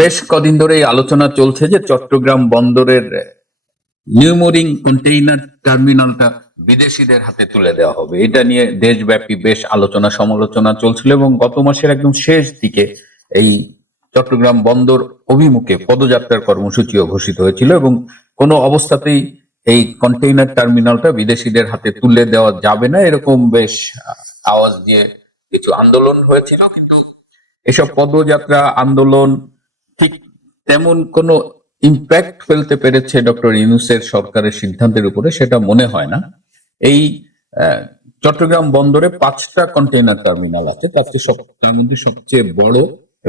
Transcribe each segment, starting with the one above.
বেশ কদিন ধরেই আলোচনা চলছে যে চট্টগ্রাম বন্দরের নিউমোরিং কন্টেইনার টার্মিনালটা বিদেশিদের হাতে তুলে দেওয়া হবে। এটা নিয়ে দেশব্যাপী বেশ আলোচনা সমালোচনা চলছিল এবং গত মাসের একদম শেষ দিকে এই চট্টগ্রাম বন্দর অভিমুখে পদযাত্রার কর্মসূচিও ঘোষিত হয়েছিল এবং কোনো অবস্থাতেই এই কন্টেইনার টার্মিনালটা বিদেশিদের হাতে তুলে দেওয়া যাবে না, এরকম বেশ আওয়াজ দিয়ে কিছু আন্দোলন হয়েছিল। কিন্তু এসব পদযাত্রা আন্দোলন ঠিক তেমন কোনো ইম্প্যাক্ট ফেলতে পেরেছে ডক্টর ইউনূসের সরকারের সিদ্ধান্তের উপরে সেটা মনে হয় না। এই আহ, চট্টগ্রাম বন্দরে 5টা কন্টেইনার টার্মিনাল আছে, তার মধ্যে সবচেয়ে বড়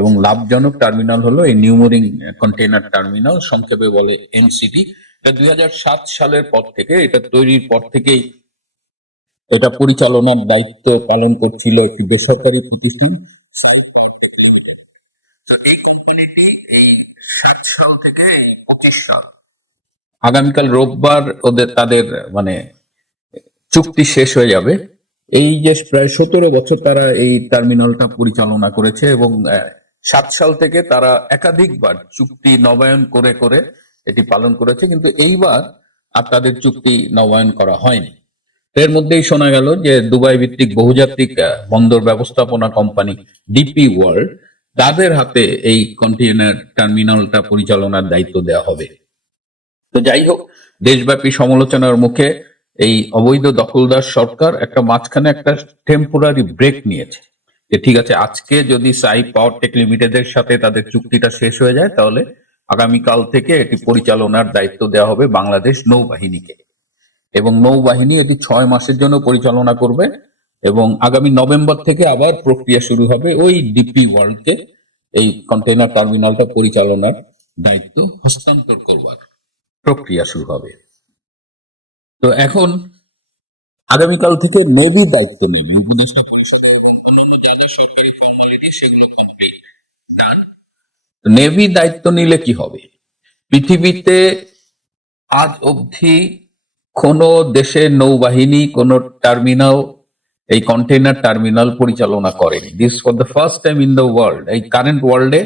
এবং লাভজনক টার্মিনাল হলো এই নিউমোরিং কন্টেইনার টার্মিনাল, সংক্ষেপে বলে এনসিটি। এটা 2007 সালের পর থেকে, এটা তৈরির পর থেকেই এটা পরিচালনার দায়িত্ব পালন করছিল একটি বেসরকারি প্রতিষ্ঠান। আগামীকাল রোববার তাদের মানে চুক্তি শেষ হয়ে যাবে। এই যে প্রায় 17 বছর তারা এই টার্মিনালটা পরিচালনা করেছে এবং 7 সাল থেকে তারা একাধিকবার চুক্তি নবায়ন করে করে এটি পালন করেছে, কিন্তু এইবার আর তাদের চুক্তি নবায়ন করা হয়নি। এর মধ্যেই শোনা গেল যে দুবাই ভিত্তিক বহুজাতিক বন্দর ব্যবস্থাপনা কোম্পানি ডিপি ওয়ার্ল্ড, তাদের হাতে এই কন্টেইনার টার্মিনালটা পরিচালনার দায়িত্ব দেওয়া হবে। তো যাই হোক, দেশব্যাপী সমালোচনার মুখে এই অবৈধ দখলদার সরকার একটা মাঝখানে একটা টেম্পোরারি ব্রেক নিয়েছে যে ঠিক আছে, আজকে যদি সাইপ পাওয়ার টেক লিমিটেডের সাথে তাদের চুক্তিটা শেষ হয়ে যায় তাহলে আগামীকাল থেকে এটি পরিচালনার দায়িত্ব দেওয়া হবে বাংলাদেশ নৌবাহিনীকে এবং নৌবাহিনী এটি 6 মাসের জন্য পরিচালনা করবে এবং আগামী নভেম্বর থেকে আবার প্রক্রিয়া শুরু হবে ওই ডিপি ওয়ার্ল্ডকে এই কন্টেইনার টার্মিনালটা পরিচালনার দায়িত্ব হস্তান্তর করবার প্রক্রিয়া শুরু হবে। তো এখন আগামীকাল থেকে নেভি দায়িত্ব নেবে। নেভি দায়িত্ব নিলে কি হবে? পৃথিবীতে আজ অবধি কোন দেশের নৌবাহিনী কোন টার্মিনাল, এই কন্টেইনার টার্মিনাল পরিচালনা করেনি। This for the first time in the world. এই কারেন্ট ওয়ার্ল্ডে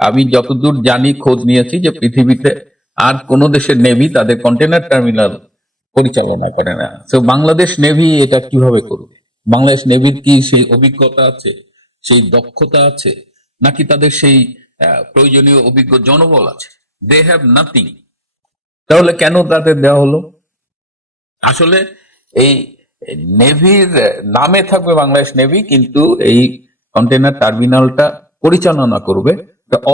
আমি যতদূর জানি, খোঁজ নিয়েছি, যে পৃথিবীতে আর কোন দেশের নেভি তাদের কন্টেইনার টার্মিনাল পরিচালনা করে না। তো বাংলাদেশ নেভি এটা কিভাবে করবে? বাংলাদেশ নেভির কি সেই অভিজ্ঞতা আছে, সেই দক্ষতা আছে, নাকি তাদের সেই প্রয়োজনীয় অভিজ্ঞ জনবল আছে? They have nothing. তাহলে কেন তাদের দেওয়া হলো? আসলে এই নেভির নামে থাকবে বাংলাদেশ নেভি, কিন্তু এই কন্টেইনার টার্মিনালটা পরিচালনা করবে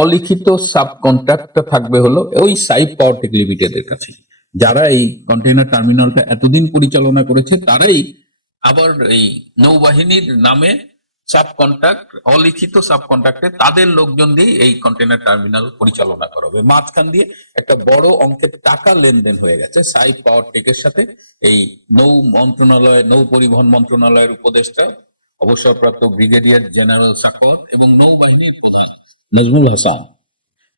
অলিখিত সাব কন্ট্রাক্টটা থাকবে হলো ওই সাইপ পাওয়ার টেক লিমিটেডের কাছে। যারা এই কন্টেইনার টার্মিনালটা এতদিন পরিচালনা করেছে তারাই আবার এই নৌবাহিনীর নামে সাব কন্ট্রাক্ট, অলিখিত সাব কন্ট্রাক্টে তাদের লোকজন দিয়ে এই কন্টেইনার টার্মিনাল পরিচালনা করা হবে। মাঝখান দিয়ে একটা বড় অঙ্কের টাকা লেনদেন হয়ে গেছে সাইপ পাওয়ার টেকের সাথে এই নৌ পরিবহন মন্ত্রণালয়ের উপদেষ্টা অবসরপ্রাপ্ত ব্রিগেডিয়ার জেনারেল সাকোয়াত এবং নৌবাহিনীর প্রধান নজমুল হাসান।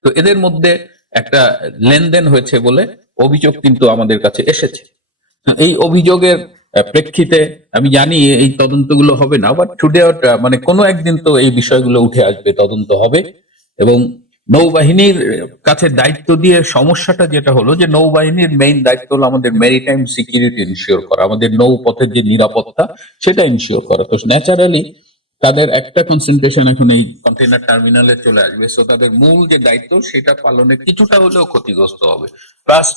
তো এদের মধ্যে একটা লেনদেন হয়েছে বলে অভিযোগ কিন্তু আমাদের কাছে এসেছে। এই অভিযোগের প্রেক্ষিতে আমি জানি এই তদন্তগুলো হবে না, বাট টুডে মানে কোনো একদিন তো এই বিষয়গুলো উঠে আসবে, তদন্ত হবে। এবং নৌবাহিনীর কাছে দায়িত্ব দিয়ে সমস্যাটা যেটা হলো যে নৌবাহিনীর মেইন দায়িত্ব হলো আমাদের মেরিটাইম সিকিউরিটি ইনশিওর করা, আমাদের নৌপথের যে নিরাপত্তা সেটা ইনশিওর করা। তো ন্যাচারালি তাদের একটা কনসেন্ট্রেশন এখন এই কন্টেইনার টার্মিনালে চলে আসবে। সো তাদের মূল যে দায়িত্ব সেটা পালনে কিছুটা হলেও ক্ষতিগ্রস্ত হবে। প্লাস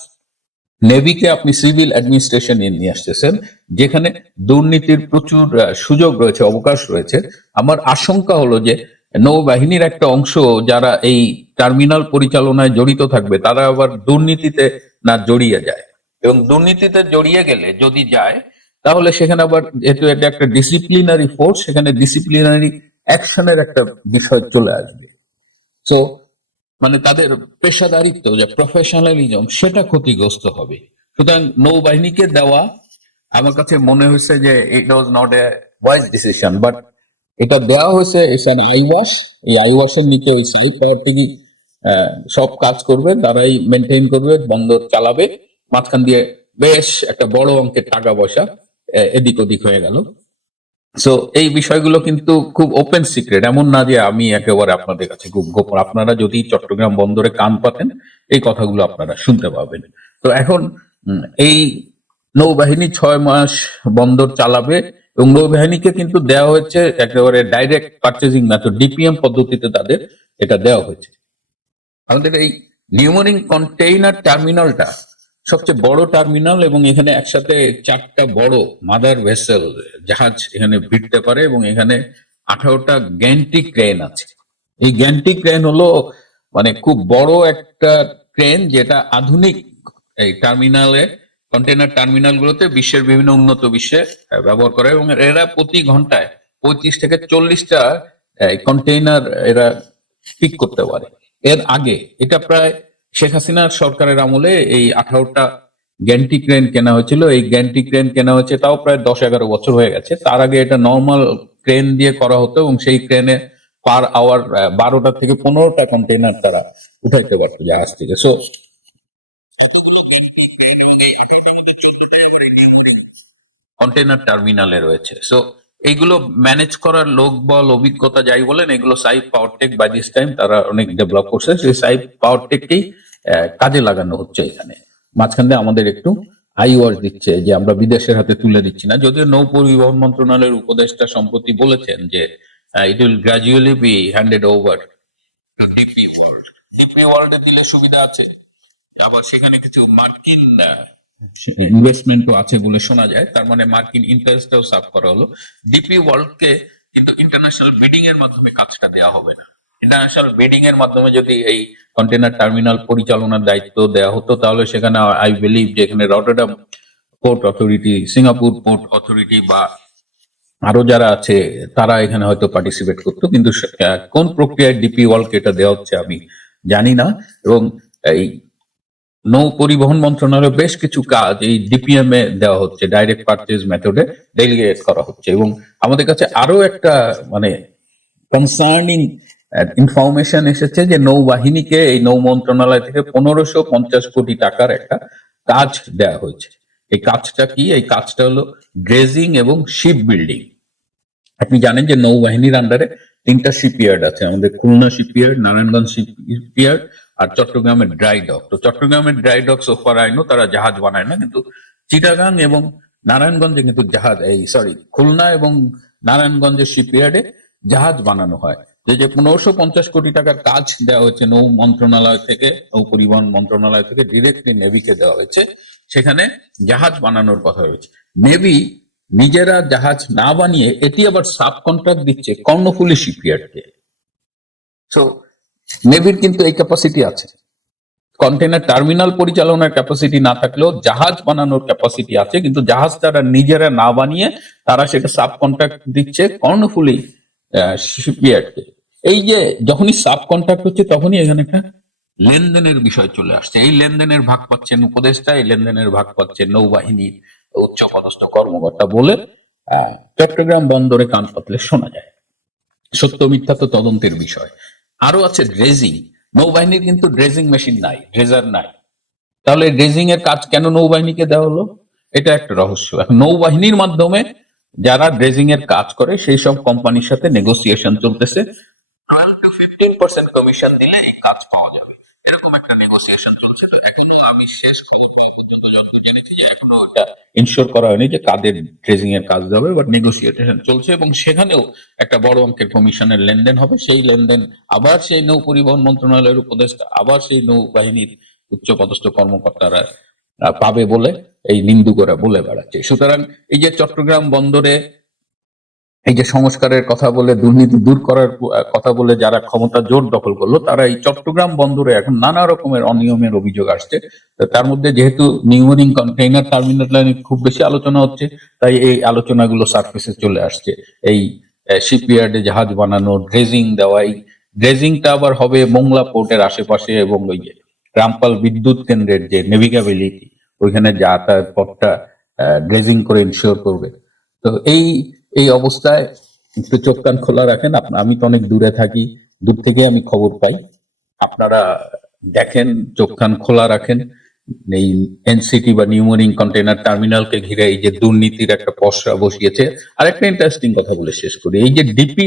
নেভিকে আপনি সিভিল অ্যাডমিনিস্ট্রেশন নিয়ে আসতেছেন, যেখানে দুর্নীতির প্রচুর সুযোগ রয়েছে, অবকাশ রয়েছে। আমার আশঙ্কা হলো যে নৌবাহিনীর একটা অংশ যারা এই টার্মিনাল পরিচালনায় জড়িত থাকবে তারা আবার দুর্নীতিতে না জড়িয়ে যায়, এবং দুর্নীতিতে জড়িয়ে গেলে যদি যায় তাহলে সেখানে আবার, যেহেতু এটা একটা ডিসিপ্লিনারি ফোর্স, সেখানে ডিসিপ্লিনারি অ্যাকশনের একটা বিষয় চলে আসবে। সো মানে তাদের পেশাদারিত্ব, যে প্রফেশনালিজম, সেটা ক্ষতিগ্রস্ত হবে। সুতরাং নৌবাহিনীকে দেওয়া আমার কাছে মনে হয়েছে যে it was not a wise decision, but এটা দেওয়া হয়েছে আইওয়াস। এই আইওয়াসের নিচে ওই সাইপ পাওয়ার থেকে সব কাজ করবে, তারাই মেনটেন করবে, বন্দর চালাবে। মাঝখান দিয়ে বেশ একটা বড় অঙ্কের টাকা পয়সা এদিক ওদিক হয়ে গেল। সো এই বিষয়গুলো কিন্তু খুব ওপেন সিক্রেট, এমন না যে আমি একেবারে আপনাদের কাছে খুব গোপন। আপনারা যদি চট্টগ্রাম বন্দরে কান পাতেন এই কথাগুলো আপনারা শুনতে পাবেন। তো এখন এই নৌবাহিনী 6 মাস বন্দর চালাবে এবং নৌবাহিনীকে কিন্তু দেওয়া হয়েছে একেবারে ডাইরেক্ট পারচেজিং মেথড, ডিপিএম পদ্ধতিতে তাদের এটা দেওয়া হয়েছে। আমাদের এই নিউমোরিং কন্টেইনার টার্মিনালটা সবচেয়ে বড় টার্মিনাল এবং এখানে একসাথে 4টা বড় মাদার ভেসেল জাহাজ এখানে ভিড়তে পারে এবং এখানে 18টা গ্যান্ট্রি ক্রেন আছে। এই গ্যান্ট্রি ক্রেন হলো মানে খুব বড় একটা ক্রেন যেটা আধুনিক এই টার্মিনালে কন্টেইনার টার্মিনাল গুলোতে বিশ্বের বিভিন্ন উন্নত বিশ্বে ব্যবহার করে এবং এরা প্রতি ঘন্টায় 35 থেকে 40টা কন্টেইনার এরা পিক করতে পারে। এর আগে এটা প্রায় শেখ হাসিনার সরকারের আমলে এই 18টা গ্যান্ট্রি ক্রেন কেনা হয়েছিল। এই গ্যান্ট্রি ক্রেন কেনা হয়েছে তাও প্রায় 10-11 বছর হয়ে গেছে। তার আগে এটা নর্মাল ক্রেন দিয়ে করা হতো এবং সেই ক্রেনে পার আওয়ার 12টা থেকে 15টা কন্টেইনার তারা উঠাইতে পারতো জাহাজ থেকে। সো কন্টেইনার টার্মিনালে রয়েছে। সো এইগুলো ম্যানেজ করার লোক বল অভিজ্ঞতা যাই বলেন, এগুলো Saif Powertec by this time তারা অনেক ডেভেলপ করছে। সেই সাইফ পাওয়ারটেককেই কাজে লাগানো হচ্ছে এখানে। মাঝখানে আমাদের একটু আই ওয়াশ দিচ্ছে যে আমরা বিদেশের হাতে তুলে দিচ্ছি না, যদিও নৌ পরিবহন মন্ত্রণালয়ের উপদেষ্টা সম্প্রতি বলেছেন যে it will gradually be handed over to DP World. DP ওয়ার্ল্ডে দিলে সুবিধা আছে, আবার সেখানে কিছু মার্কিন ইনভেস্টমেন্টও আছে বলে শোনা যায়। তার মানে মার্কিন ইন্টারেস্টটাও সার্ভ করা হলো। ডিপি ওয়ার্ল্ডকে কিন্তু ইন্টারন্যাশনাল বিডিং এর মাধ্যমে কাজটা দেওয়া হবে না। ইন্টারন্যাশনাল বিডিং এর মাধ্যমে যদি এই কন্টেইনার টার্মিনাল পরিচালনার দায়িত্ব দেওয়া হতো তাহলে সেখানে আই বিলিভ যে এখানে Rotterdam port authority, Singapore port authority বা আরো যারা আছে তারা এখানে হয়তো পার্টিসিপেট করতো, কিন্তু কোন প্রক্রিয়ায় ডিপি ওয়ার্ল্ডকে এটা দেওয়া হচ্ছে আমি জানি না। এবং এই নৌ পরিবহন মন্ত্রণালয়ের বেশ কিছু কাজ এই ডিপিএম এ দেওয়া হচ্ছে, ডাইরেক্ট পারচেজ মেথডে ডেলিগেট করা হচ্ছে। এবং আমাদের কাছে আরো একটা মানে কনসার্নিং ইনফরমেশন এসেছে যে নৌবাহিনীকে এই নৌ মন্ত্রণালয় থেকে 1550 কোটি টাকার একটা কাজ দেওয়া হয়েছে। এই কাজটা কি? এই কাজটা হলো ড্রেজিং এবং শিপ বিল্ডিং। আপনি জানেন যে নৌবাহিনীর আন্ডারে 3টা শিপইয়ার্ড আছে, আমাদের খুলনা শিপইয়ার্ড, নারায়ণগঞ্জ শিপইয়ার্ড আর চট্টগ্রামের ড্রাই ডক। তো চট্টগ্রামের ড্রাই ডক সোফার আইনও তারা জাহাজ বানায় না, কিন্তু চিটাগাং এবং নারায়ণগঞ্জে কিন্তু জাহাজ, এই সরি খুলনা এবং নারায়ণগঞ্জের শিপইয়ার্ডে জাহাজ বানানো হয়। যে 1550 কোটি টাকার কাজ দেওয়া হয়েছে নৌ মন্ত্রণালয় থেকে, নৌ পরিবহন মন্ত্রণালয় থেকে ডিরেক্টলি নেভিকে দেওয়া হয়েছে, সেখানে জাহাজ বানানোর কথা রয়েছে। নেভি নিজেরা জাহাজ না বানিয়ে এটি আবার সাব কন্ট্রাক্ট দিচ্ছে কর্ণফুলী শিপইয়ার্ডকে। সো নেভির কিন্তু এই ক্যাপাসিটি আছে, কন্টেইনার টার্মিনাল পরিচালনার ক্যাপাসিটি না থাকলেও জাহাজ বানানোর ক্যাপাসিটি আছে, কিন্তু জাহাজ তারা নিজেরা না বানিয়ে তারা সেটা সাব কন্ট্রাক্ট দিচ্ছে কর্ণফুলী শিপইয়ার্ডকে। এই যে যখনই সাব কন্ট্রাক্ট হচ্ছে তখনই এখানে একটা লেনদেনের বিষয় চলে আসছে। এই লেনদেনের ভাগ পাচ্ছেন উপদেষ্টা, এই লেনদেনের ভাগ পাচ্ছেন নৌবাহিনীর উচ্চপদস্থ কর্মকর্তা বলে চট্টগ্রাম বন্দরে কান পাতলে শোনা যায়। সত্য মিথ্যা তো তদন্তের বিষয়। আরো আছে ড্রেজিং। নৌবাহিনীর কিন্তু ড্রেজিং মেশিন নাই, ড্রেজার নাই। তাহলে ড্রেজিং এর কাজ কেন নৌবাহিনীকে দেওয়া হলো? এটা একটা রহস্য। এখন নৌবাহিনীর মাধ্যমে যারা ড্রেজিং এর কাজ করে সেই সব কোম্পানির সাথে নেগোসিয়েশন চলতেছে, 12-15% কমিশন দিলে এই কাজ পাওয়া যাবে, এরকম একটা নেগোসিয়েশন চলছে। তো এখনো আমি শেষ খবর পর্যন্ত যতটুকু জেনেছি যে এখনো এটা ইনশিওর করা হয়নি যে কাদের ড্রেজিং এর কাজ হবে, বাট নেগোসিয়েশন চলছে এবং সেখানেও একটা বড় অঙ্কের কমিশনের লেনদেন হবে। সেই লেনদেন আবার সেই নৌ পরিবহন মন্ত্রণালয়ের উপদেষ্টা, আবার সেই নৌবাহিনীর উচ্চপদস্থ কর্মকর্তারা পাবে বলে এই নিন্দুকরা বলে বেড়াচ্ছে। সুতরাং এই যে চট্টগ্রাম বন্দরে এই যে সংস্কারের কথা বলে, দুর্নীতি দূর করার কথা বলে যারা ক্ষমতা জোর দখল করলো, তারা এই চট্টগ্রাম বন্দরে এখন নানা রকমের অনিয়মের অভিযোগ আসছে। তো তার মধ্যে যেহেতু নিউমোরিং কন্টেইনার টার্মিনাল নিয়ে খুব বেশি আলোচনা হচ্ছে, তাই এই আলোচনাগুলো সার্ফেসে চলে আসছে। এই শিপইয়ার্ডে জাহাজ বানানো, ড্রেজিং দেওয়া, এই ড্রেজিংটা আবার হবে মোংলা পোর্টের আশেপাশে এবং ওই যে রামপাল বিদ্যুৎ কেন্দ্রের যে নেভিগেবিলিটি, ওইখানে যাতায়াত পথটা ড্রেজিং করে ইনশিওর করবে। তো এই এই অবস্থায় একটু চোখ কান খোলা রাখেন। আমি তো অনেক দূরে থাকি, দূর থেকে আমি খবর পাই। আপনারা দেখেন, চোখ কান খোলা রাখেন এই এনসিটি বা নিউ মেরিন কন্টেনার টার্মিনালকে ঘিরে এই যে দুর্নীতির একটা পসরা বসিয়েছে। আর একটা ইন্টারেস্টিং কথা বলে শেষ করি, এই যে ডিপি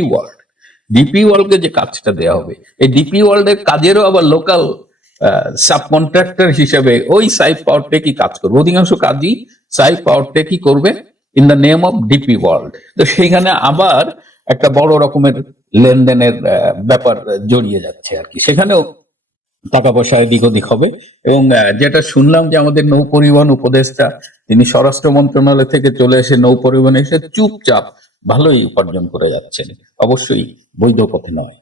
ওয়ার্ল্ডকে যে কাজটা দেওয়া হবে, এই ডিপি ওয়ার্ল্ডের কাজেরও আবার লোকাল সাব কন্ট্রাক্টর হিসেবে ওই সাইফ পাওয়ারটেকই কাজ করবে, অধিকাংশ কাজই সাইফ পাওয়ারটেকই করবে in the name of DP world. তো সেইখানে আবার একটা বড় রকমের লেনদেনের ব্যাপার জড়িয়ে যাচ্ছে আর কি, সেখানেও টাকা পয়সা এদিক ওদিক হবে। এবং যেটা শুনলাম যে আমাদের নৌ পরিবহন উপদেষ্টা, তিনি স্বরাষ্ট্র মন্ত্রণালয় থেকে চলে এসে নৌ পরিবহনে এসে চুপচাপ ভালোই উপার্জন করে যাচ্ছেন, অবশ্যই বৈধ পথে নয়।